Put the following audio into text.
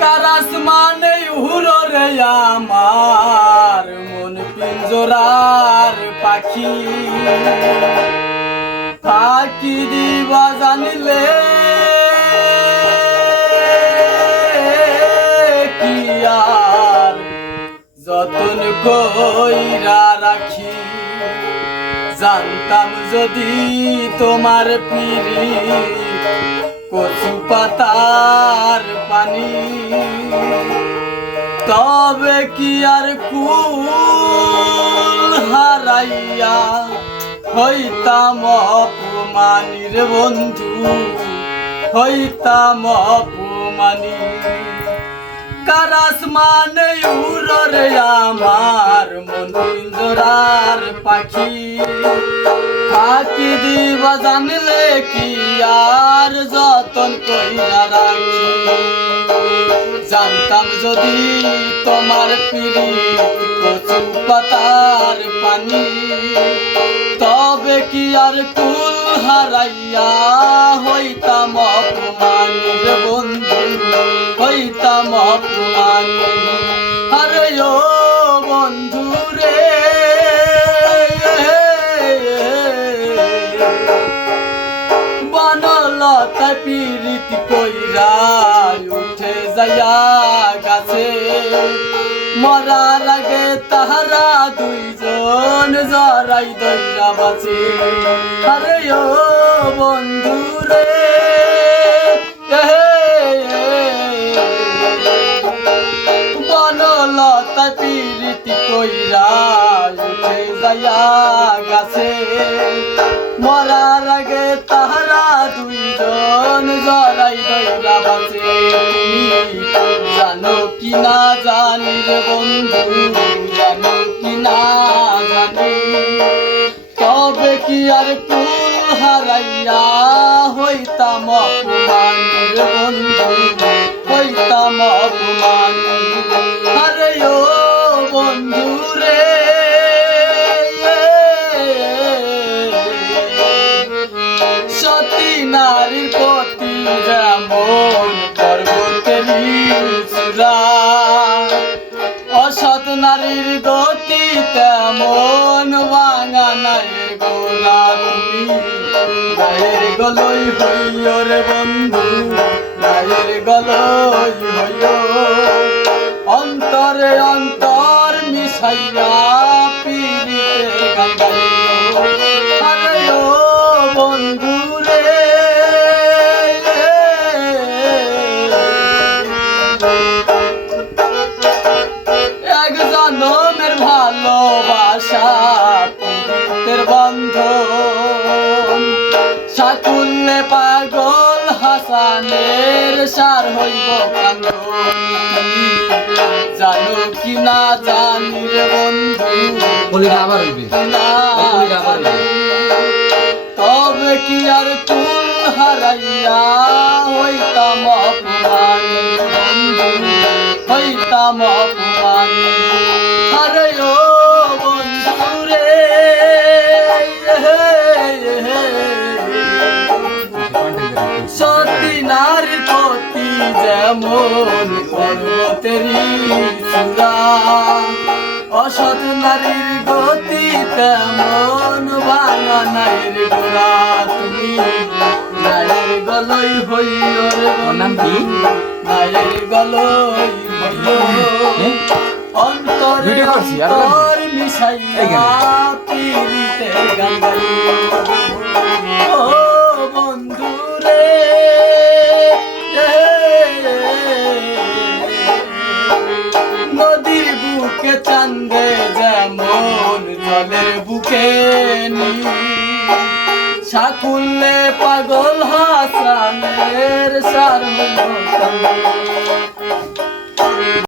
Karras মানে উড়ো রে আমার মন পিঞ্জরার পাখি ফাঁকি দিবা জানিলে কি আর যতন কইরা রাখি জানতাম যদি তোমার পিরি কচু পাতার পানি তবে কি আর কুল হারাইয়া হইতাম অপমানির বন্ধু হইতাম অপমানি কারাস মানে উড়ো রে আমার মন পিঞ্জরার পাখি ফাঁকি দিবা জানলে কি আর যতন কইরা রাখি জানতাম যদি তোমার পিরি কচু পাতার পানি তবে কি আর কুল হারাইয়া হইতাম অপমানির বন্ধু হইতাম অপমানি আরে ও বন্ধু রে বনলতা পিরিতি কইরা উঠে যাইয়া গাছে মরার আগে তাহারা দুইজন জরাই দইরা বাঁচে আরে ও বন্ধু রে বনলতা পিরিতি কইরা উঠে যাইয়া গাছে মরার আগে তাহারা দুইজন জরাই দইরা বাঁচে তুমি জানো কি না জানি রে বন্ধু জানো কি না জানি তবে কি আর কুল হারাইয়া হইতাম অপমানি রে বন্ধু হইতাম অপমানি আরে ও বন্ধু রে সতী নারীর প্রতি যেমন পর্বতেরই চূড়া অসৎ নারীর গতি তেমন ভাঙা নায়ের গোলা তুমি নায়ের গলই হইও রে বন্ধু নায়ের গলই হইও অন্তরে অন্তর মিশাইয়া পিরিতের গান গাইও আরে ও বন্ধু রে এক জনমের ভালোবাসা পিরিতের বন্ধন সাকুল্যে পাগল হাসানের সার হইব কান্দন জানো কি না জানি রে বন্ধু তবে কি আর কুল হারাইয়া হইতাম অপমানি বন্ধু হইতাম অপমানি আরে ও বন্ধু রে সতী নারীর প্রতি যেমন পর্বতেরই চূড়া অসৎ নারীর গতি তেমন ভাঙা নাইর গোড়া তুমি নায়ের গলই হইও রে বন্ধু নায়ের গলই হইও অন্তরে অন্তর মিশাইয়া পিরিতের গান গাইও ও বন্ধু রে নদীর বুকে চান্দে যেমন জলের বুকে নি সাকুল্যে পাগল হাসানের সার